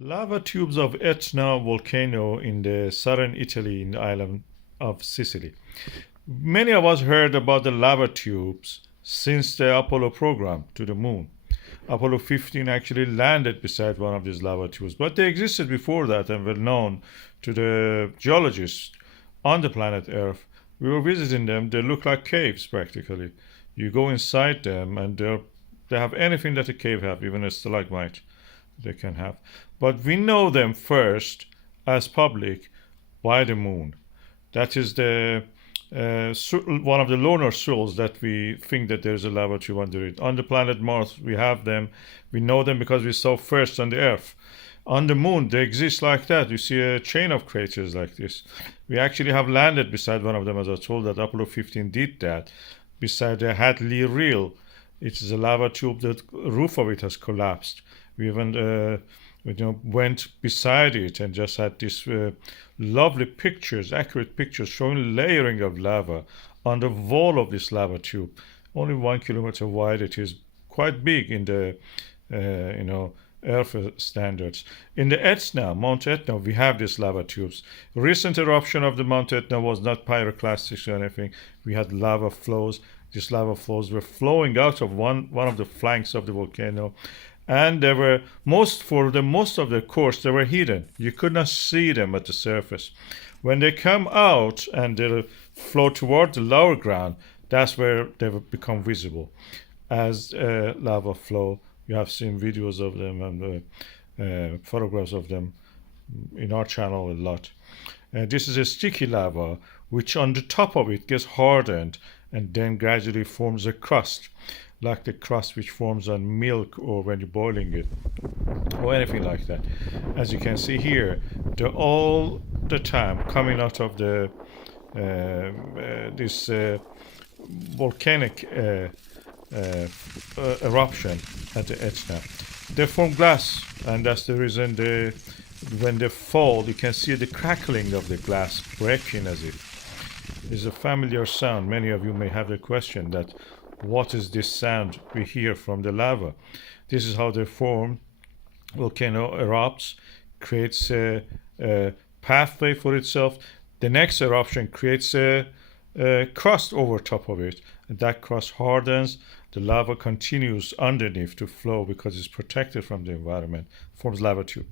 Lava tubes of Etna volcano in the southern Italy in the island of Sicily. Many of us heard about the lava tubes since the Apollo program to the moon. Apollo 15 actually landed beside one of these lava tubes, but they existed before that and were known to the geologists on the planet Earth. We were visiting them. They look like caves practically. You go inside them and they have anything that a cave have, even a stalagmite they can have. But we know them first as public by the moon. That is the one of the lunar soils that we think that there's a lava tube under it. On the planet Mars, we have them. We know them because we saw first on the Earth. On the moon, they exist like that. You see a chain of craters like this. We actually have landed beside one of them, as I told that Apollo 15 did that. Beside the Hadley Reel, it is a lava tube. The roof of it has collapsed. We even went beside it and just had these lovely pictures, accurate pictures showing layering of lava on the wall of this lava tube. Only 1 kilometer wide. It is quite big in the Earth standards. In the Etna, Mount Etna, we have these lava tubes. Recent eruption of the Mount Etna was not pyroclastic or anything. We had lava flows. These lava flows were flowing out of one of the flanks of the volcano, and they were most of the course they were hidden. You could not see them at the surface. When they come out and they flow toward the lower ground, that's where they will become visible as lava flow. You have seen videos of them and photographs of them in our channel a lot. This is a sticky lava, which on the top of it gets hardened and then gradually forms a crust, like the crust which forms on milk or when you're boiling it or anything like that. As you can see here, they're all the time coming out of the this volcanic eruption at the Etna. They form glass, and that's the reason when they fall, you can see the crackling of the glass breaking as if. It's a familiar sound. Many of you may have the question that what is this sound we hear from the lava? This is how they form. Volcano erupts, creates a pathway for itself. The next eruption creates a crust over top of it, and that crust hardens. The lava continues underneath to flow because it's protected from the environment, forms lava tube.